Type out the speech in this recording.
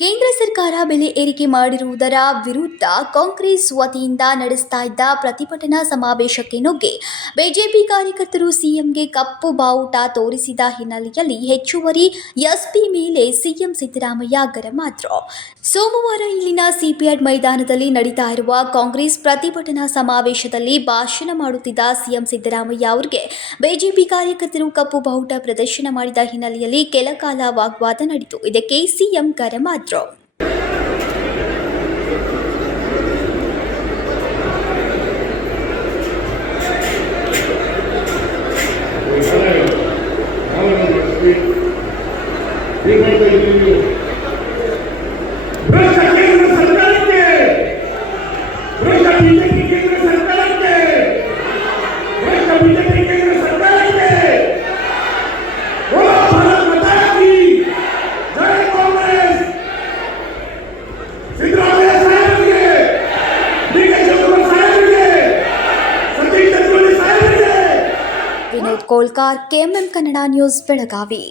ಕೇಂದ್ರ ಸರ್ಕಾರ ಬೆಲೆ ಏರಿಕೆ ಮಾಡಿರುವುದರ ವಿರುದ್ಧ ಕಾಂಗ್ರೆಸ್ ವತಿಯಿಂದ ನಡೆಸ್ತಾ ಇದ್ದ ಪ್ರತಿಭಟನಾ ಸಮಾವೇಶಕ್ಕೆ ನುಗ್ಗಿ ಬಿಜೆಪಿ ಕಾರ್ಯಕರ್ತರು ಸಿಎಂಗೆ ಕಪ್ಪು ಬಾವುಟ ತೋರಿಸಿದ ಹಿನ್ನೆಲೆಯಲ್ಲಿ ಹೆಚ್ಚುವರಿ ಎಸ್ಪಿ ಮೇಲೆ ಸಿಎಂ ಸಿದ್ದರಾಮಯ್ಯ ಗರಮಾದ್ರು ಸೋಮವಾರ ಇಲ್ಲಿನ ಸಿಪಿಐಡ್ ಮೈದಾನದಲ್ಲಿ ನಡೀತಾ ಇರುವ ಕಾಂಗ್ರೆಸ್ ಪ್ರತಿಭಟನಾ ಸಮಾವೇಶದಲ್ಲಿ ಭಾಷಣ ಮಾಡುತ್ತಿದ್ದ ಸಿಎಂ ಸಿದ್ದರಾಮಯ್ಯ ಅವರಿಗೆ ಬಿಜೆಪಿ ಕಾರ್ಯಕರ್ತರು ಕಪ್ಪು ಬಾವುಟ ಪ್ರದರ್ಶನ ಮಾಡಿದ ಹಿನ್ನೆಲೆಯಲ್ಲಿ ಕೆಲ ಕಾಲ ವಾಗ್ವಾದ ನಡೆಯಿತು. ಇದಕ್ಕೆ ಸಿಎಂ মাত্র कोलकार केएमएम कन्नडा न्यूज़ बेळगावी।